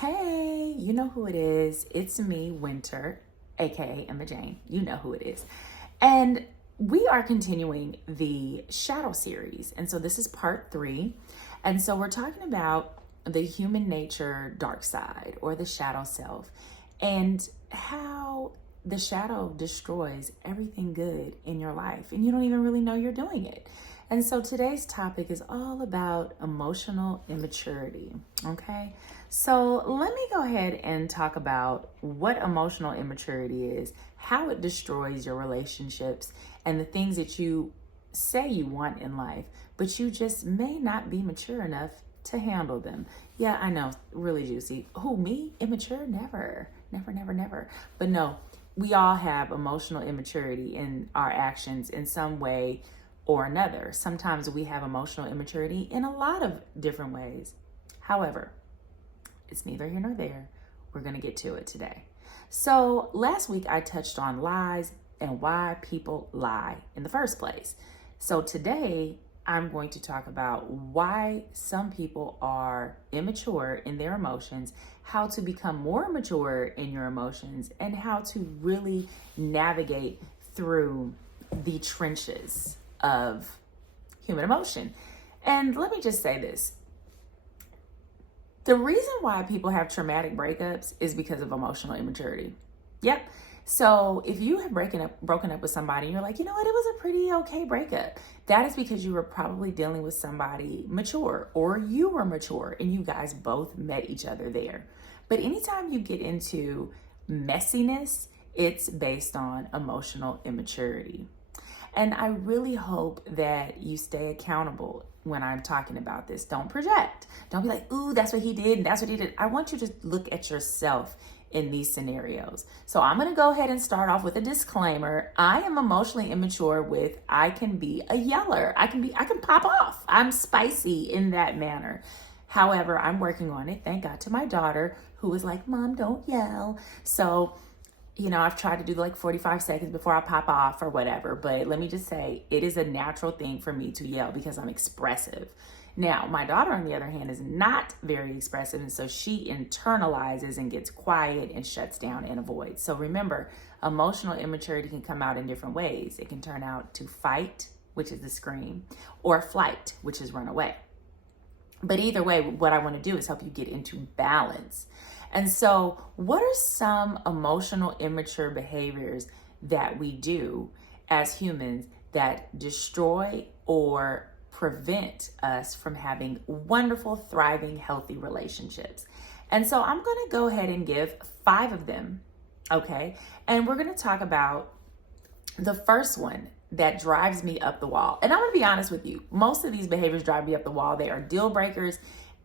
Hey, you know who it is. It's me, Winter, aka Emma Jane. You know who it is. And we are continuing the Shadow series. And so this is part 3. And so we're talking about the human nature dark side or the shadow self and how the shadow destroys everything good in your life and you don't even really know you're doing it. And so today's topic is all about emotional immaturity, okay? So let me go ahead and talk about what emotional immaturity is, how it destroys your relationships, and the things that you say you want in life, but you just may not be mature enough to handle them. Yeah, I know, really juicy. Who, me? Immature? Never. Never. But no, we all have emotional immaturity in our actions in some way or another. Sometimes we have emotional immaturity in a lot of different ways. However, it's neither here nor there. We're going to get to it today. So last week I touched on lies and why people lie in the first place. So today I'm going to talk about why some people are immature in their emotions, how to become more mature in your emotions, and how to really navigate through the trenches of human emotion. And let me just say this. The reason why people have traumatic breakups is because of emotional immaturity. Yep. So if you have broken up with somebody and you're like, you know what, it was a pretty okay breakup, that is because you were probably dealing with somebody mature, or you were mature and you guys both met each other there. But anytime you get into messiness, it's based on emotional immaturity. And I really hope that you stay accountable when I'm talking about this. Don't project. Don't be like, ooh, that's what he did and that's what he did. I want you to look at yourself in these scenarios. So I'm going to go ahead and start off with a disclaimer. I am emotionally immature with I can be a yeller. I can pop off. I'm spicy in that manner. However, I'm working on it. Thank God to my daughter who was like, Mom, don't yell. So I've tried to do like 45 seconds before I pop off or whatever, but let me just say it is a natural thing for me to yell because I'm expressive. Now, my daughter, on the other hand, is not very expressive, and so she internalizes and gets quiet and shuts down and avoids. So remember, emotional immaturity can come out in different ways. It can turn out to fight, which is the scream, or flight, which is run away. But either way, what I want to do is help you get into balance. And so what are some emotional immature behaviors that we do as humans that destroy or prevent us from having wonderful, thriving, healthy relationships? And so I'm going to go ahead and give 5 of them, okay? And we're going to talk about the first one that drives me up the wall. And I'm going to be honest with you. Most of these behaviors drive me up the wall. They are deal breakers.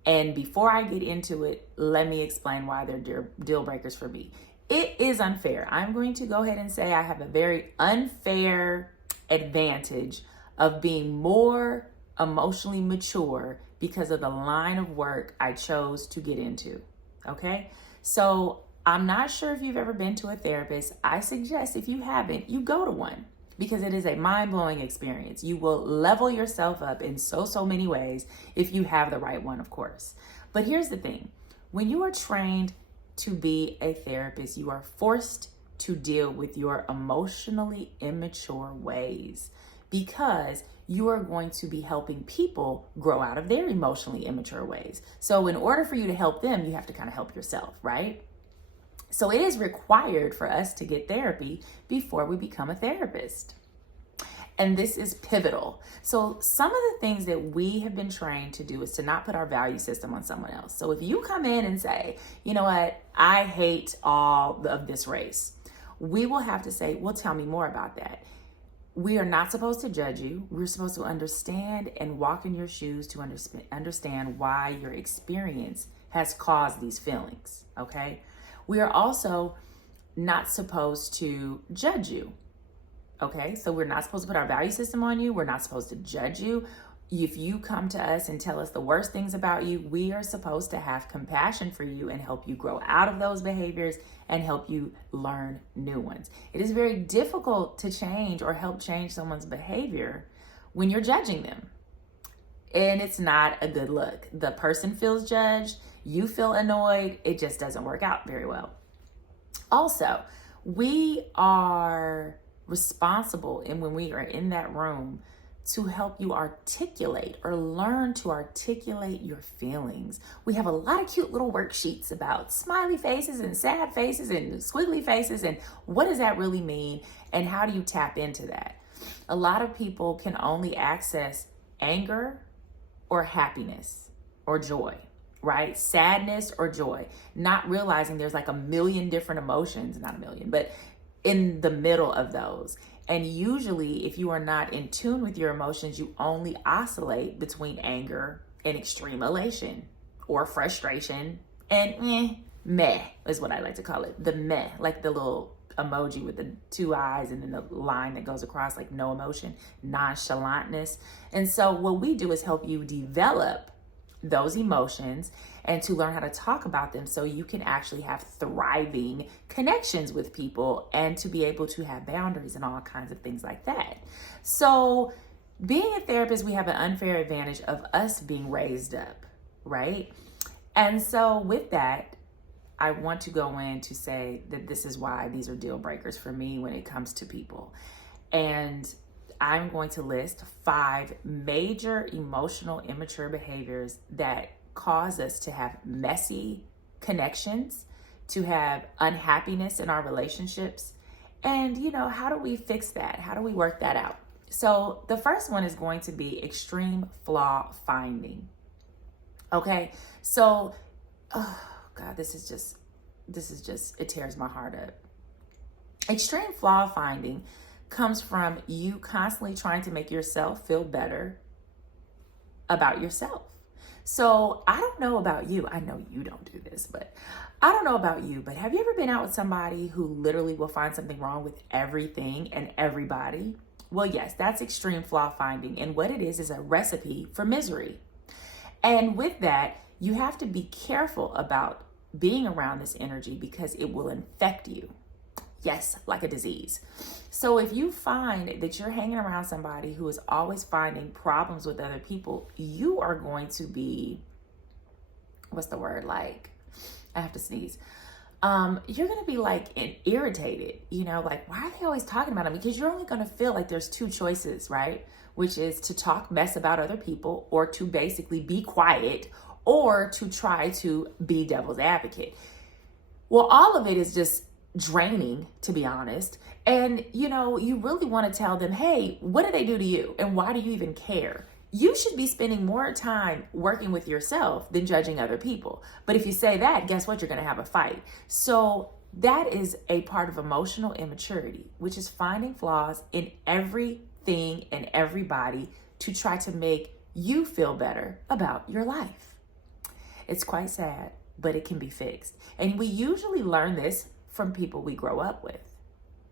And before I get into it, let me explain why they're deal breakers for me. It is unfair. I'm going to go ahead and say I have a very unfair advantage of being more emotionally mature because of the line of work I chose to get into. Okay? So I'm not sure if you've ever been to a therapist. I suggest if you haven't, you go to one, because it is a mind-blowing experience. You will level yourself up in so many ways if you have the right one, of course. But here's the thing. When you are trained to be a therapist, you are forced to deal with your emotionally immature ways because you are going to be helping people grow out of their emotionally immature ways. So in order for you to help them, you have to kind of help yourself, right? So it is required for us to get therapy before we become a therapist. And this is pivotal. So some of the things that we have been trained to do is to not put our value system on someone else. So if you come in and say, you know what, I hate all of this race, we will have to say, well, tell me more about that. We are not supposed to judge you. We're supposed to understand and walk in your shoes to understand why your experience has caused these feelings, okay? We are also not supposed to judge you, okay? So we're not supposed to put our value system on you. We're not supposed to judge you. If you come to us and tell us the worst things about you, we are supposed to have compassion for you and help you grow out of those behaviors and help you learn new ones. It is very difficult to change or help change someone's behavior when you're judging them. And it's not a good look. The person feels judged. you feel annoyed, it just doesn't work out very well. Also, we are responsible, and when we are in that room, to help you articulate or learn to articulate your feelings. We have a lot of cute little worksheets about smiley faces and sad faces and squiggly faces, and what does that really mean, and how do you tap into that? A lot of people can only access anger or happiness or joy, right? Sadness or joy, not realizing there's like a million different emotions, not a million, but in the middle of those. And usually, if you are not in tune with your emotions, you only oscillate between anger and extreme elation, or frustration and meh is what I like to call it. The meh, like the little emoji with the two eyes and then the line that goes across, like no emotion, nonchalantness. And so what we do is help you develop those emotions and to learn how to talk about them so you can actually have thriving connections with people and to be able to have boundaries and all kinds of things like that. So being a therapist, we have an unfair advantage of us being raised up, right? And so with that, I want to go in to say that this is why these are deal breakers for me when it comes to people. And I'm going to list 5 major emotional immature behaviors that cause us to have messy connections, to have unhappiness in our relationships. And, how do we fix that? How do we work that out? So the first one is going to be extreme flaw finding. Okay. So, oh God, this is just, it tears my heart up. Extreme flaw finding comes from you constantly trying to make yourself feel better about yourself. So I don't know about you. I know you don't do this, but I don't know about you, but have you ever been out with somebody who literally will find something wrong with everything and everybody? Well, yes, that's extreme flaw finding. And what it is a recipe for misery. And with that, you have to be careful about being around this energy because it will infect you. Yes, like a disease. So if you find that you're hanging around somebody who is always finding problems with other people, you are going to be, what's the word? Like, I have to sneeze. You're going to be like irritated, like, why are they always talking about them? Because you're only going to feel like there's 2 choices, right? Which is to talk mess about other people or to basically be quiet or to try to be devil's advocate. Well, all of it is just draining, to be honest. And, you really want to tell them, hey, what did they do to you? And why do you even care? You should be spending more time working with yourself than judging other people. But if you say that, guess what? You're going to have a fight. So that is a part of emotional immaturity, which is finding flaws in everything and everybody to try to make you feel better about your life. It's quite sad, but it can be fixed. And we usually learn this from people we grow up with,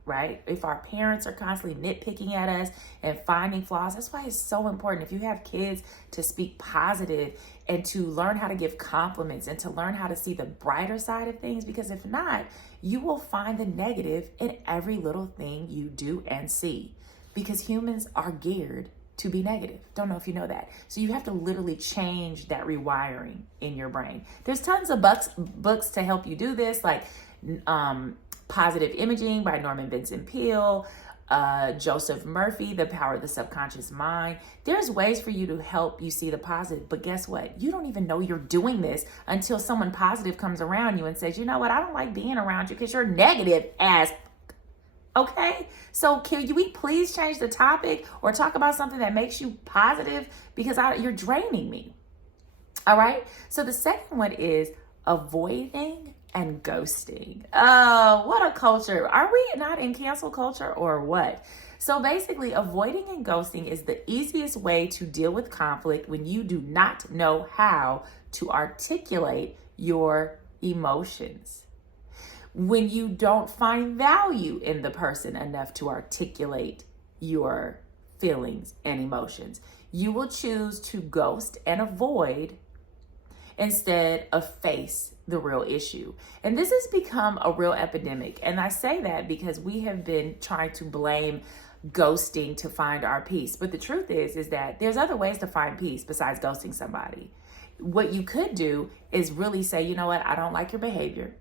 right? If our parents are constantly nitpicking at us and finding flaws, that's why it's so important if you have kids to speak positive and to learn how to give compliments and to learn how to see the brighter side of things, because if not, you will find the negative in every little thing you do and see, because humans are geared to be negative. Don't know if you know that. So you have to literally change that rewiring in your brain. There's tons of books to help you do this, like Positive Imaging by Norman Vincent Peale, Joseph Murphy, The Power of the Subconscious Mind. There's ways for you to help you see the positive, but guess what? You don't even know you're doing this until someone positive comes around you and says, you know what? I don't like being around you because you're negative as. Okay, so can we please change the topic or talk about something that makes you positive, because you're draining me. All right, so the second one is avoiding and ghosting. Oh, what a culture. Are we not in cancel culture or what? So basically, avoiding and ghosting is the easiest way to deal with conflict when you do not know how to articulate your emotions. When you don't find value in the person enough to articulate your feelings and emotions, you will choose to ghost and avoid instead of face the real issue. And this has become a real epidemic. And I say that because we have been trying to blame ghosting to find our peace. But the truth is that there's other ways to find peace besides ghosting somebody. what you could do is really say, you know what, I don't like your behavior.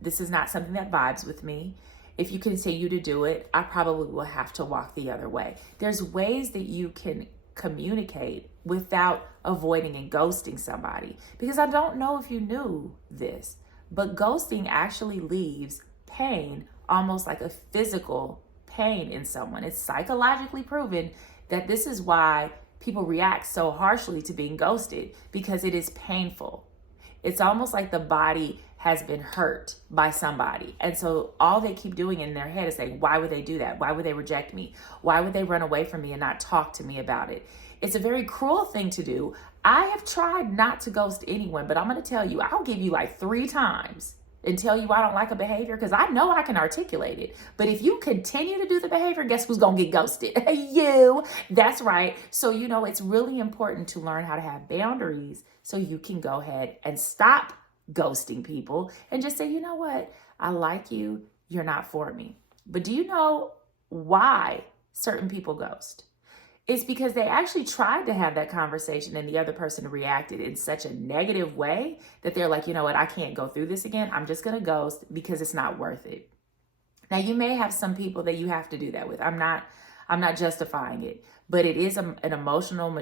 This is not something that vibes with me. If you continue to do it, I probably will have to walk the other way. There's ways that you can communicate without avoiding and ghosting somebody. Because I don't know if you knew this, but ghosting actually leaves pain, almost like a physical pain in someone. It's psychologically proven that this is why people react so harshly to being ghosted, because it is painful. It's almost like the body has been hurt by somebody. And so all they keep doing in their head is saying, why would they do that? Why would they reject me? Why would they run away from me and not talk to me about it? It's a very cruel thing to do. I have tried not to ghost anyone, but I'm going to tell you, I'll give you like 3 times and tell you I don't like a behavior because I know I can articulate it. But if you continue to do the behavior, guess who's going to get ghosted? You. That's right. So, it's really important to learn how to have boundaries so you can go ahead and stop ghosting people and just say, you know what? I like you. You're not for me. But do you know why certain people ghost? It's because they actually tried to have that conversation and the other person reacted in such a negative way that they're like, you know what? I can't go through this again. I'm just going to ghost because it's not worth it. Now, you may have some people that you have to do that with. I'm not justifying it, but it is an emotional,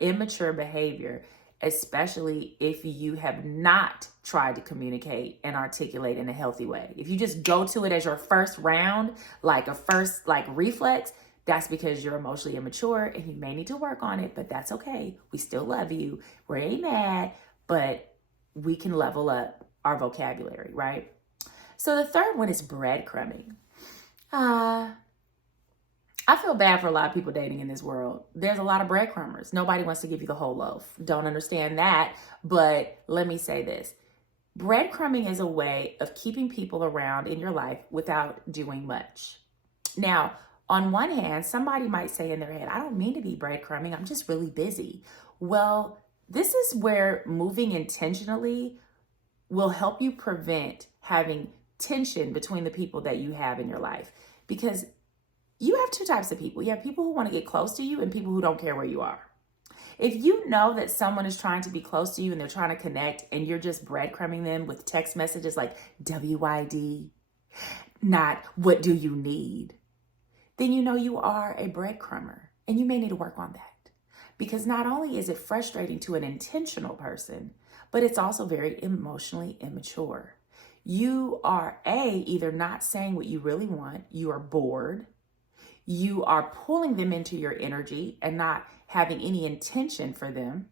immature behavior, especially if you have not tried to communicate and articulate in a healthy way. If you just go to it as your first round, like a first reflex, that's because you're emotionally immature and you may need to work on it, but that's okay. We still love you. We ain't mad, but we can level up our vocabulary, right? So the third one is breadcrumbing. I feel bad for a lot of people dating in this world. There's a lot of breadcrumbers. Nobody wants to give you the whole loaf. Don't understand that, but let me say this. Breadcrumbing is a way of keeping people around in your life without doing much. Now, on one hand, somebody might say in their head, I don't mean to be breadcrumbing. I'm just really busy. Well, this is where moving intentionally will help you prevent having tension between the people that you have in your life. Because you have 2 types of people. You have people who want to get close to you and people who don't care where you are. If you know that someone is trying to be close to you and they're trying to connect and you're just breadcrumbing them with text messages like WYD, not what do you need, then you are a breadcrumber and you may need to work on that. Because not only is it frustrating to an intentional person, but it's also very emotionally immature. You are either not saying what you really want, you are bored, you are pulling them into your energy and not having any intention for them.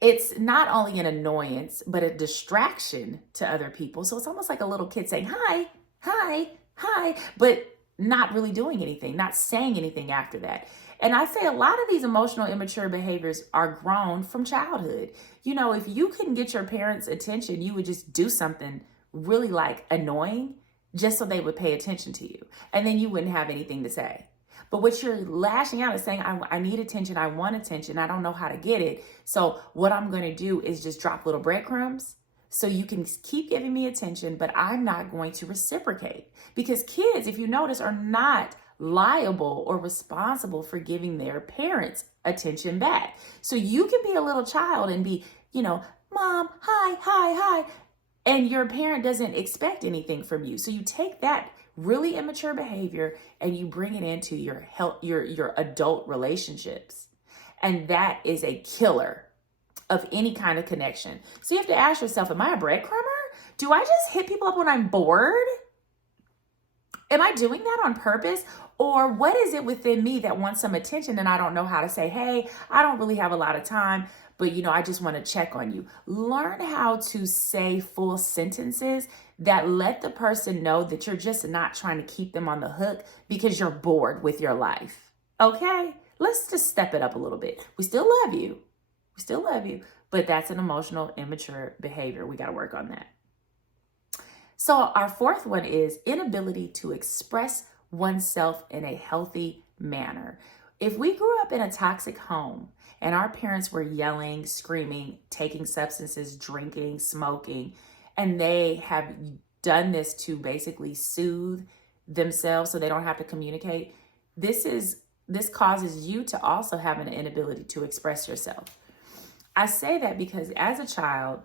It's not only an annoyance, but a distraction to other people. So it's almost like a little kid saying, hi, hi, hi, but not really doing anything, not saying anything after that. And I say a lot of these emotional immature behaviors are grown from childhood. If you couldn't get your parents' attention, you would just do something really annoying just so they would pay attention to you. And then you wouldn't have anything to say. But what you're lashing out is saying, I need attention, I want attention, I don't know how to get it. So what I'm going to do is just drop little breadcrumbs so you can keep giving me attention, but I'm not going to reciprocate. Because kids, if you notice, are not liable or responsible for giving their parents attention back. So you can be a little child and be, mom, hi, hi, hi. And your parent doesn't expect anything from you. So you take that really immature behavior and you bring it into your adult relationships. And that is a killer of any kind of connection. So you have to ask yourself, am I a breadcrumber? Do I just hit people up when I'm bored? Am I doing that on purpose? Or what is it within me that wants some attention and I don't know how to say, hey, I don't really have a lot of time, but I just want to check on you. Learn how to say full sentences that let the person know that you're just not trying to keep them on the hook because you're bored with your life. Okay? Let's just step it up a little bit. We still love you. We still love you, but that's an emotional, immature behavior. We got to work on that. So our fourth one is inability to express oneself in a healthy manner. If we grew up in a toxic home and our parents were yelling, screaming, taking substances, drinking, smoking, and they have done this to basically soothe themselves so they don't have to communicate, this causes you to also have an inability to express yourself. I say that because as a child,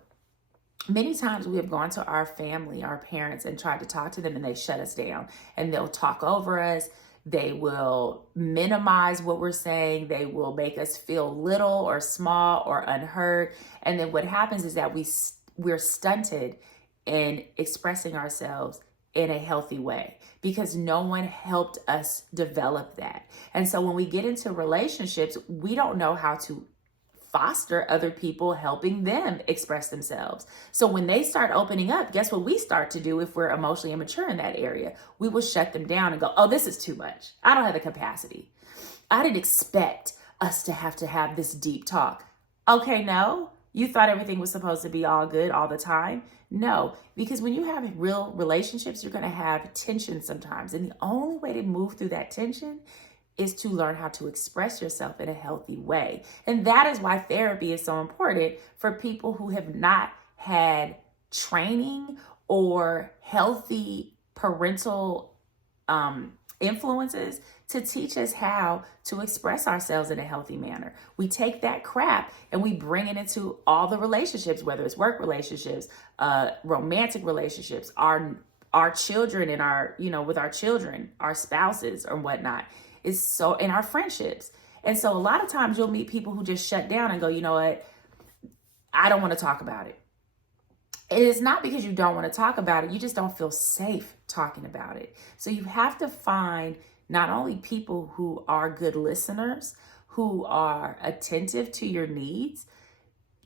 many times we have gone to our family, our parents, and tried to talk to them and they shut us down and they'll talk over us. They will minimize what we're saying. They will make us feel little or small or unheard. And then what happens is that we're stunted in expressing ourselves in a healthy way because no one helped us develop that. And so when we get into relationships, we don't know how to foster other people helping them express themselves. So when they start opening up, guess what we start to do if we're emotionally immature in that area? We will shut them down and go, oh, this is too much. I don't have the capacity. I didn't expect us to have this deep talk. Okay, no. You thought everything was supposed to be all good all the time? No, because when you have real relationships, you're going to have tension sometimes. And the only way to move through that tension is to learn how to express yourself in a healthy way. And that is why therapy is so important for people who have not had training or healthy parental influences to teach us how to express ourselves in a healthy manner. We take that crap and we bring it into all the relationships, whether it's work relationships, romantic relationships, our children and our, with our children, our spouses or whatnot. Is so in our friendships. And so a lot of times you'll meet people who just shut down and go, you know what? I don't want to talk about it. It is not because you don't want to talk about it. You just don't feel safe talking about it. So you have to find not only people who are good listeners, who are attentive to your needs,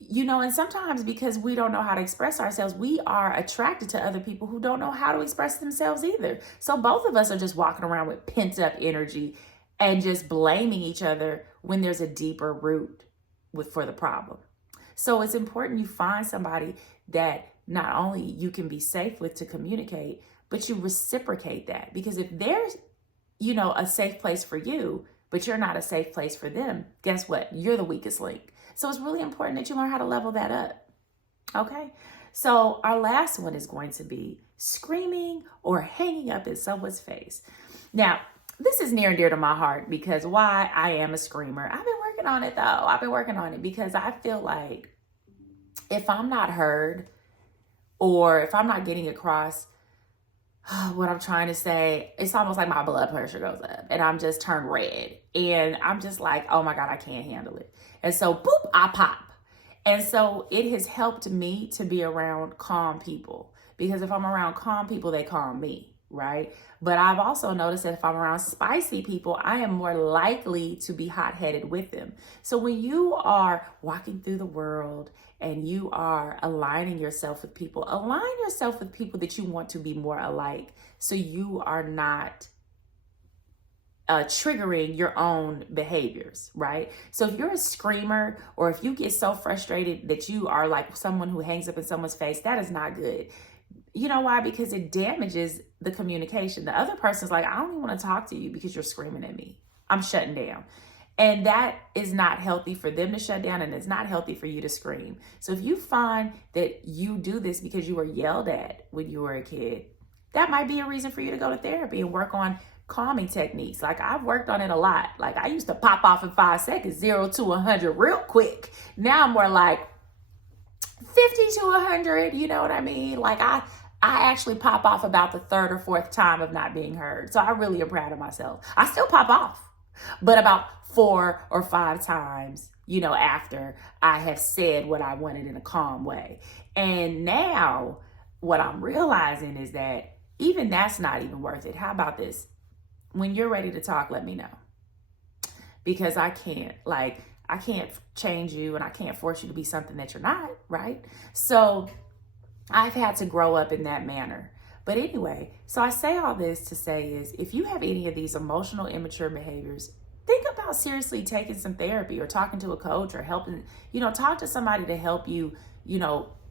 and sometimes because we don't know how to express ourselves, we are attracted to other people who don't know how to express themselves either. So both of us are just walking around with pent up energy and just blaming each other when there's a deeper root for the problem. So it's important you find somebody that not only you can be safe with to communicate, but you reciprocate that. Because if there's, a safe place for you, but you're not a safe place for them, guess what? You're the weakest link. So it's really important that you learn how to level that up. Okay? So our last one is going to be screaming or hanging up in someone's face. Now, this is near and dear to my heart because why? I am a screamer. I've been working on it though. I've been working on it because I feel like if I'm not heard or if I'm not getting across what I'm trying to say, it's almost like my blood pressure goes up and I'm just turned red and I'm just like, oh my God, I can't handle it. And so boop, I pop. And so it has helped me to be around calm people because if I'm around calm people, they calm me, right? But I've also noticed that if I'm around spicy people, I am more likely to be hot-headed with them. So when you are walking through the world and you are aligning yourself with people, align yourself with people that you want to be more alike so you are not triggering your own behaviors, right? So if you're a screamer or if you get so frustrated that you are like someone who hangs up in someone's face, that is not good. You know why? Because it damages the communication. The other person's like, I don't even want to talk to you because you're screaming at me. I'm shutting down. And that is not healthy for them to shut down and it's not healthy for you to scream. So if you find that you do this because you were yelled at when you were a kid, that might be a reason for you to go to therapy and work on calming techniques. Like I've worked on it a lot. Like I used to pop off in 5 seconds, 0 to 100 real quick. Now I'm more like 50 to 100. You know what I mean? Like I actually pop off about the 3rd or 4th time of not being heard. So I really am proud of myself. I still pop off, but about 4 or 5 times, after I have said what I wanted in a calm way. And now what I'm realizing is that even that's not even worth it. How about this? When you're ready to talk, let me know. Because I can't change you and I can't force you to be something that you're not, right? So I've had to grow up in that manner. But anyway, so I say all this to say is if you have any of these emotional immature behaviors, think about seriously taking some therapy or talking to a coach or helping, talk to somebody to help you,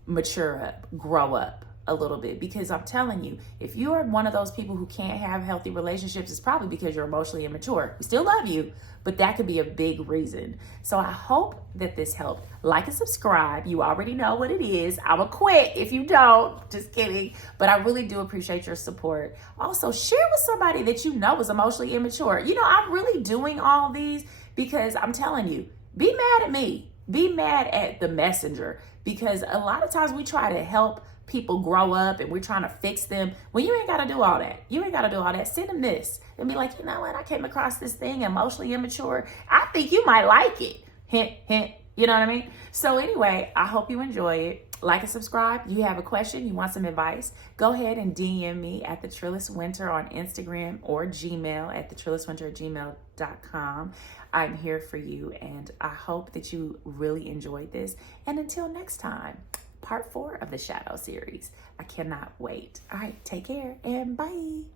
mature up, grow up a little bit. Because I'm telling you, if you are one of those people who can't have healthy relationships, it's probably because you're emotionally immature. We still love you, but that could be a big reason. So I hope that this helped. Like and subscribe. You already know what it is. I will quit if you don't. Just kidding. But I really do appreciate your support. Also, share with somebody that you know is emotionally immature. I'm really doing all these because I'm telling you, be mad at me. Be mad at the messenger, because a lot of times we try to help people grow up and we're trying to fix them when you ain't got to do all that. You ain't got to do all that. Send them this and be like, you know what? I came across this thing, Emotionally Immature. I think you might like it. Hint, hint. You know what I mean? So anyway, I hope you enjoy it. Like and subscribe. You have a question, you want some advice, go ahead and DM me at Thetrillestwinter on Instagram or Gmail at thetrillestwinter@gmail.com. I'm here for you, and I hope that you really enjoyed this. And until next time, part 4 of the Shadow series. I cannot wait. All right, take care and bye.